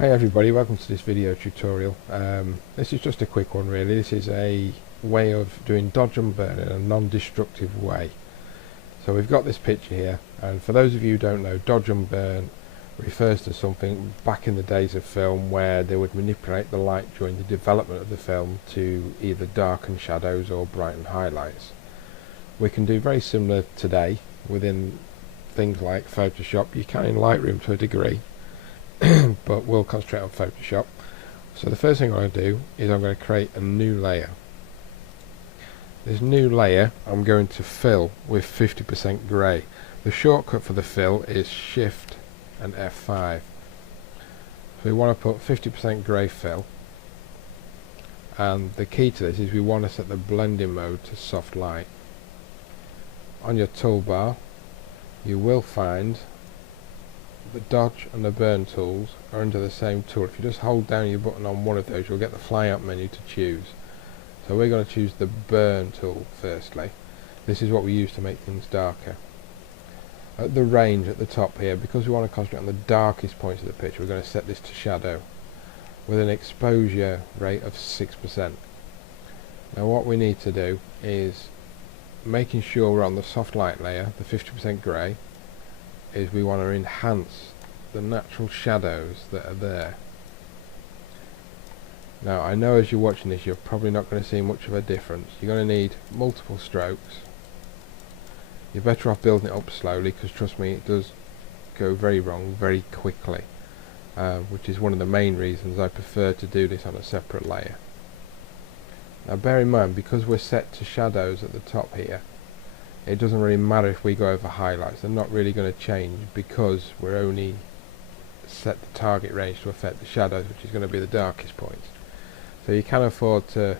Hi everybody, welcome to this video tutorial. This is just a quick one really. This is a way of doing dodge and burn in a non-destructive way. So we've got this picture here, and for those of you who don't know, dodge and burn refers to something back in the days of film where they would manipulate the light during the development of the film to either darken shadows or brighten highlights. We can do very similar today within things like Photoshop. You can in Lightroom to a degree, but we'll concentrate on Photoshop. So the first thing I'm going to do is I'm going to create a new layer. This new layer I'm going to fill with 50% grey. The shortcut for the fill is Shift and F5. So we want to put 50% grey fill, and the key to this is we want to set the blending mode to soft light. On your toolbar you will find the dodge and the burn tools are under the same tool. If you just hold down your button on one of those, you'll get the fly out menu to choose. So we're going to choose the burn tool firstly. This is what we use to make things darker. At the range at the top here, because we want to concentrate on the darkest points of the picture, we're going to set this to shadow with an exposure rate of 6%. Now what we need to do is, making sure we're on the soft light layer, the 50% grey, is we want to enhance the natural shadows that are there. Now I know as you're watching this you're probably not going to see much of a difference. You're going to need multiple strokes. You're better off building it up slowly, because trust me, it does go very wrong very quickly, which is one of the main reasons I prefer to do this on a separate layer. Now bear in mind, because we're set to shadows at the top here, it doesn't really matter if we go over highlights. They're not really going to change, because we're only set the target range to affect the shadows, which is going to be the darkest points. So you can afford to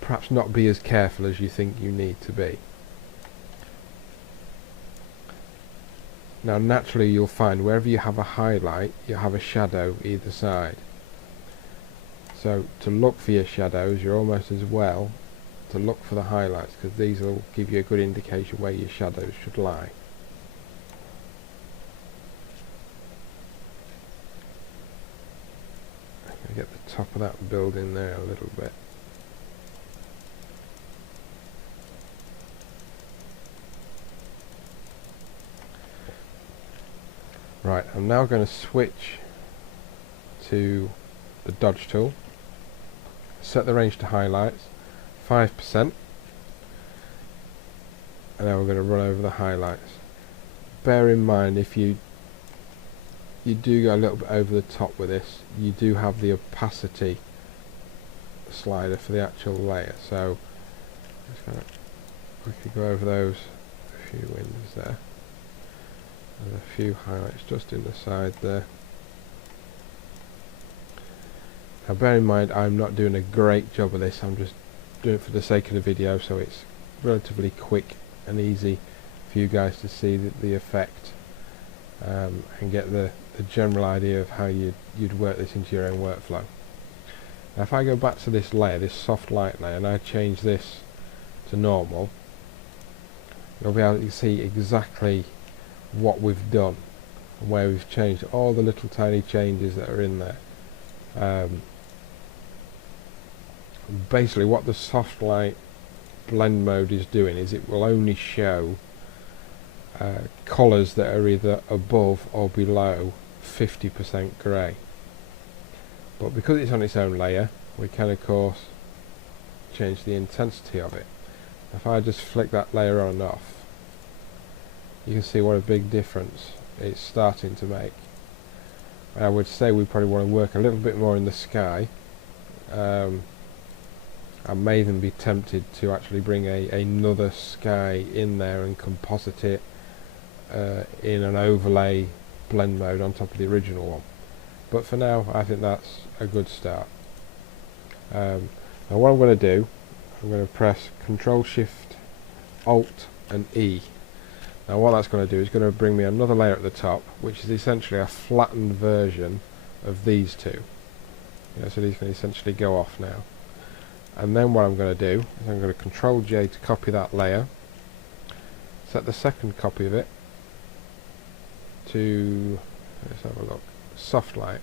perhaps not be as careful as you think you need to be. Now naturally you'll find wherever you have a highlight, you have a shadow either side. So to look for your shadows, you're almost as well to look for the highlights, because these will give you a good indication where your shadows should lie. I'm going to get the top of that building there a little bit. Right, I'm now going to switch to the dodge tool, set the range to highlights 5%, and now we're going to run over the highlights. Bear in mind, if you do go a little bit over the top with this, you do have the opacity slider for the actual layer, so just gonna quickly go over those few windows there. There's a few highlights just in the side there. Now bear in mind, I'm not doing a great job of this, I'm just doing it for the sake of the video, so it's relatively quick and easy for you guys to see the effect, and get the general idea of how you'd work this into your own workflow. Now if I go back to this layer, this soft light layer, and I change this to normal, you'll be able to see exactly what we've done and where we've changed all the little tiny changes that are in there. Basically what the soft light blend mode is doing is it will only show colours that are either above or below 50% grey, but because it's on its own layer we can of course change the intensity of it. If I just flick that layer on and off, you can see what a big difference it's starting to make. I would say we probably want to work a little bit more in the sky. I may even be tempted to actually bring another sky in there and composite it in an overlay blend mode on top of the original one. But for now I think that's a good start. Now what I'm going to do, I'm going to press Control Shift Alt and E. Now what that's going to do is going to bring me another layer at the top, which is essentially a flattened version of these two. So these can essentially go off now. And then what I'm going to do is I'm going to Control J to copy that layer, set the second copy of it to, let's have a look, soft light,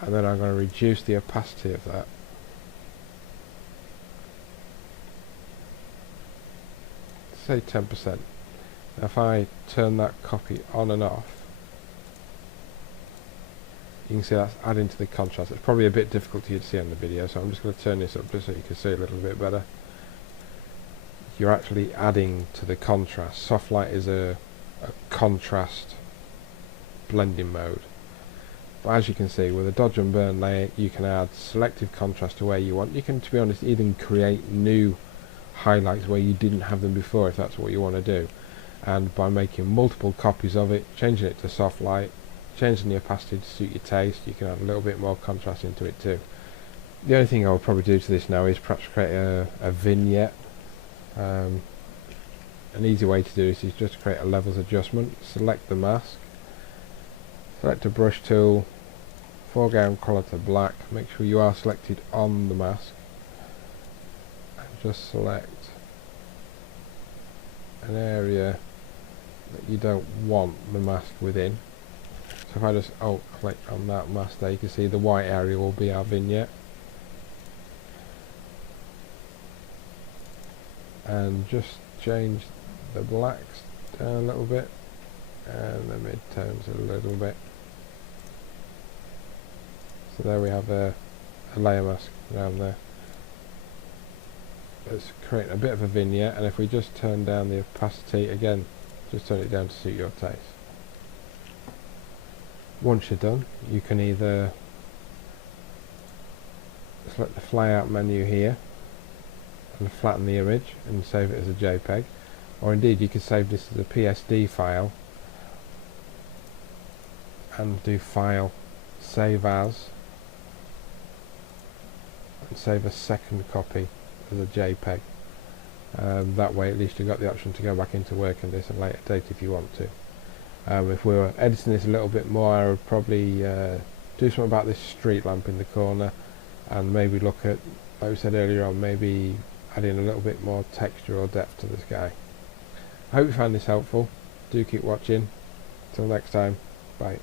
and then I'm going to reduce the opacity of that. Say 10%. Now if I turn that copy on and off, you can see that's adding to the contrast. It's probably a bit difficult for you to see on the video, so I'm just going to turn this up just so you can see a little bit better. You're actually adding to the contrast. Soft light is a contrast blending mode. But as you can see, with a dodge and burn layer, you can add selective contrast to where you want. You can, to be honest, even create new highlights where you didn't have them before, if that's what you want to do. And by making multiple copies of it, changing it to soft light, changing the opacity to suit your taste, you can add a little bit more contrast into it too. The only thing I would probably do to this now is perhaps create a vignette. An easy way to do this is just create a levels adjustment, select the mask, select a brush tool, foreground colour to black, make sure you are selected on the mask, and just select an area that you don't want the mask within. So if I just alt click on that mask there, you can see the white area will be our vignette. And just change the blacks down a little bit and the mid-tones a little bit. So there we have a layer mask around there. Let's create a bit of a vignette, and if we just turn down the opacity again, just turn it down to suit your taste. Once you're done, you can either select the flyout menu here and flatten the image and save it as a JPEG, or indeed you could save this as a PSD file and do File, Save As, and save a second copy as a JPEG. That way at least you've got the option to go back into work on this at a later date if you want to. If we were editing this a little bit more, I would probably do something about this street lamp in the corner, and maybe look at, like we said earlier on, maybe adding a little bit more texture or depth to the sky. I hope you found this helpful. Do keep watching. Till next time, bye.